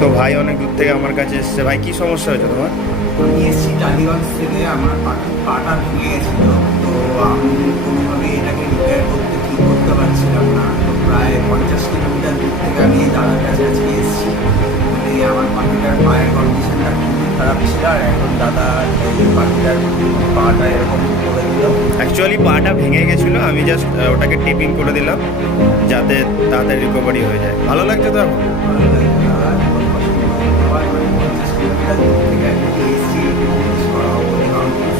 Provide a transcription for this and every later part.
তো ভাই অনেক দূর থেকে আমার কাছে এসেছে। ভাই কি সমস্যা হয়েছে তোমার? আমি এসেছি টালিগঞ্জ থেকে, আমার পাটা ভেঙে গেছিল। তো আমি কোনোভাবে এটাকে রিপেয়ার করতে ঠিক করতে পারছিলাম না। তো প্রায় 50 কিলোমিটার দূর থেকে আমি এই দাদার কাছে আজকে এসেছি। মানে আমার পাখিটার পায়ের কন্ডিশনটা খুবই খারাপ ছিল, আর এখন দাদা এই পাখিটার পাটা এরকম করে দিল। অ্যাকচুয়ালি পাটা ভেঙে গেছিলো, আমি জাস্ট ওটাকে টেপিং করে দিলাম যাতে তাড়াতাড়ি রিকভারি হয়ে যায়। ভালো লাগছে তো এখন? ভালো লাগে দাদা, এখন ধন্যবাদ। মানে 50 কিলোমিটার দূর থেকে আজকে এসেছি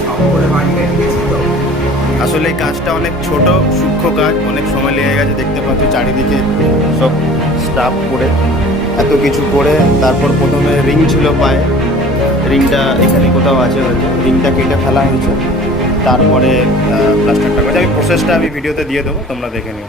সব করে বাড়িটা ঠেকেছি। তো আসলে এই কাজটা অনেক ছোট সূক্ষ্ম কাজ, অনেক সময় লেগে গেছে। দেখতে পাচ্ছ চারিদিকে সব স্টাফ করে এত কিছু করে, তারপর প্রথমে রিং ছিল পায়ে, রিংটা এখানে কোথাও আছে হয়তো, রিংটা কেটে ফেলা হয়েছে, তারপরে প্লাস্টারটা করেছে। আমি প্রসেসটা ভিডিওতে দিয়ে দেবো, তোমরা দেখে নিও।